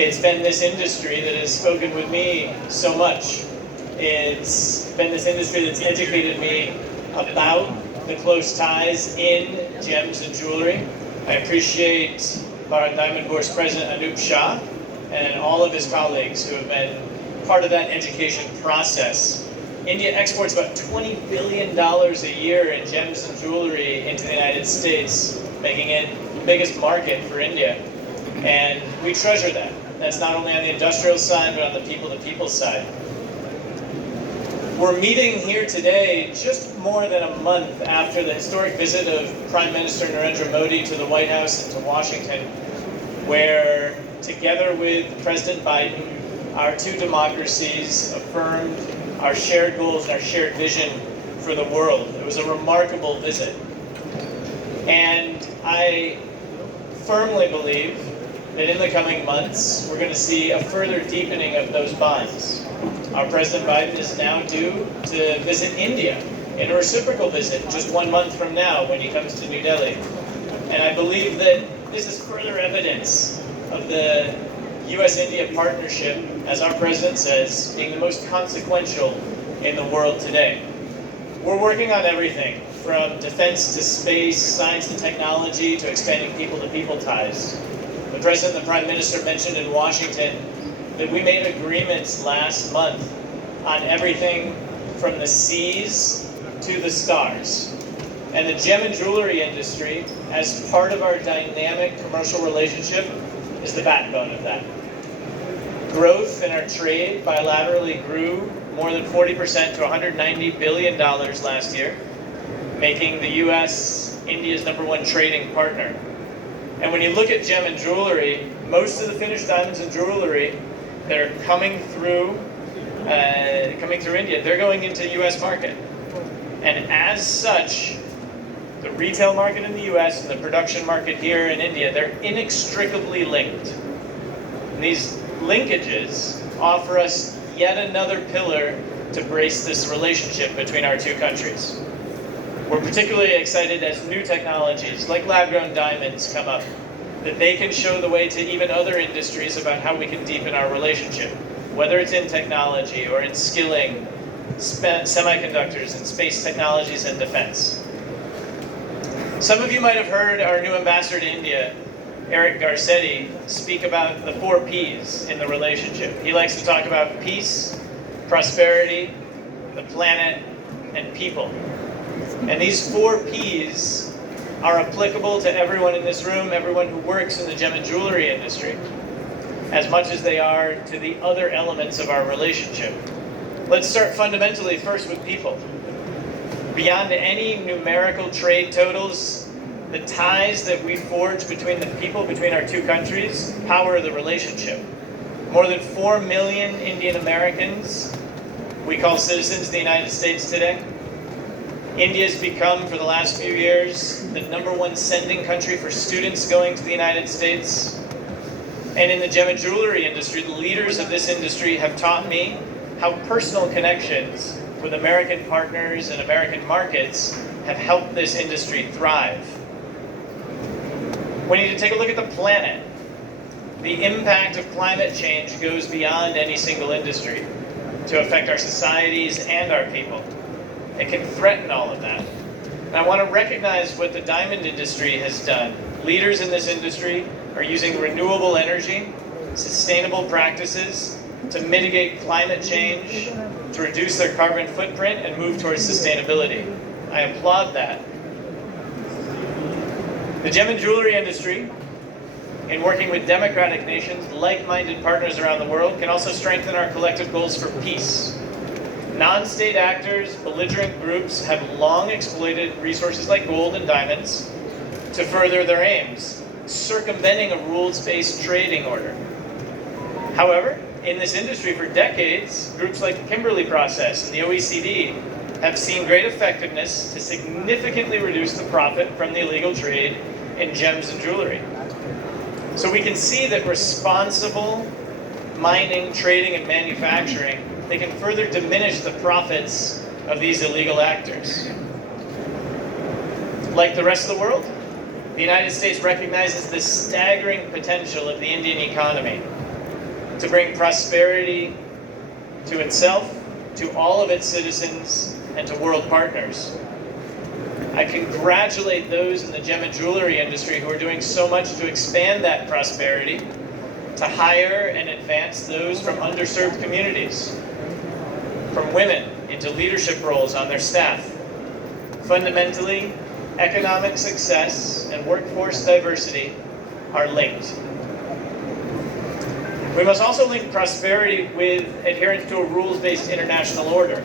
It's been this industry that has spoken with me so much. It's been this industry that's educated me about the close ties in gems and jewelry. I appreciate Bharat Diamond Bourse President Anup Shah and all of his colleagues who have been part of that education process. India exports about $20 billion a year in gems and jewelry into the United States, making it the biggest market for India. And we treasure that. That's not only on the industrial side, but on the people-to-people side. We're meeting here today just more than a month after the historic visit of Prime Minister Narendra Modi to the White House and to Washington, where together with President Biden, our two democracies affirmed our shared goals and our shared vision for the world. It was a remarkable visit. And I firmly believe that in the coming months, we're going to see a further deepening of those bonds. Our President Biden is now due to visit India in a reciprocal visit just 1 month from now when he comes to New Delhi. And I believe that this is further evidence of the U.S.-India partnership, as our President says, being the most consequential in the world today. We're working on everything from defense to space, science and technology, to expanding people-to-people ties. The President and the Prime Minister mentioned in Washington that we made agreements last month on everything from the seas to the stars. And the gem and jewelry industry, as part of our dynamic commercial relationship, is the backbone of that. Growth in our trade bilaterally grew more than 40% to $190 billion last year, making the U.S. India's number 1 trading partner. And when you look at gem and jewelry, most of the finished diamonds and jewelry that are coming through India, they're going into the U.S. market. And as such, the retail market in the U.S. and the production market here in India, they're inextricably linked. And these linkages offer us yet another pillar to brace this relationship between our two countries. We're particularly excited as new technologies like lab-grown diamonds come up, that they can show the way to even other industries about how we can deepen our relationship, whether it's in technology or in skilling, semiconductors and space technologies and defense. Some of you might have heard our new ambassador to India, Eric Garcetti, speak about the 4 Ps in the relationship. He likes to talk about peace, prosperity, the planet, and people. And these 4 Ps are applicable to everyone in this room, everyone who works in the gem and jewelry industry, as much as they are to the other elements of our relationship. Let's start fundamentally first with people. Beyond any numerical trade totals, the ties that we forge between the people, between our two countries, power the relationship. More than 4 million Indian Americans we call citizens of the United States today. India's become, for the last few years, the #1 sending country for students going to the United States. And in the gem and jewelry industry, the leaders of this industry have taught me how personal connections with American partners and American markets have helped this industry thrive. We need to take a look at the planet. The impact of climate change goes beyond any single industry to affect our societies and our people. It can threaten all of that. And I want to recognize what the diamond industry has done. Leaders in this industry are using renewable energy, sustainable practices to mitigate climate change, to reduce their carbon footprint, and move towards sustainability. I applaud that. The gem and jewelry industry, in working with democratic nations, like-minded partners around the world, can also strengthen our collective goals for peace. Non-state actors, belligerent groups have long exploited resources like gold and diamonds to further their aims, circumventing a rules-based trading order. However, in this industry for decades, groups like the Kimberley Process and the OECD have seen great effectiveness to significantly reduce the profit from the illegal trade in gems and jewelry. So we can see that responsible mining, trading, and manufacturing, they can further diminish the profits of these illegal actors. Like the rest of the world, the United States recognizes the staggering potential of the Indian economy. to bring prosperity to itself, to all of its citizens, and to world partners. I congratulate those in the gem and jewelry industry who are doing so much to expand that prosperity, to hire and advance those from underserved communities, from women into leadership roles on their staff. Fundamentally, economic success and workforce diversity are linked. We must also link prosperity with adherence to a rules-based international order.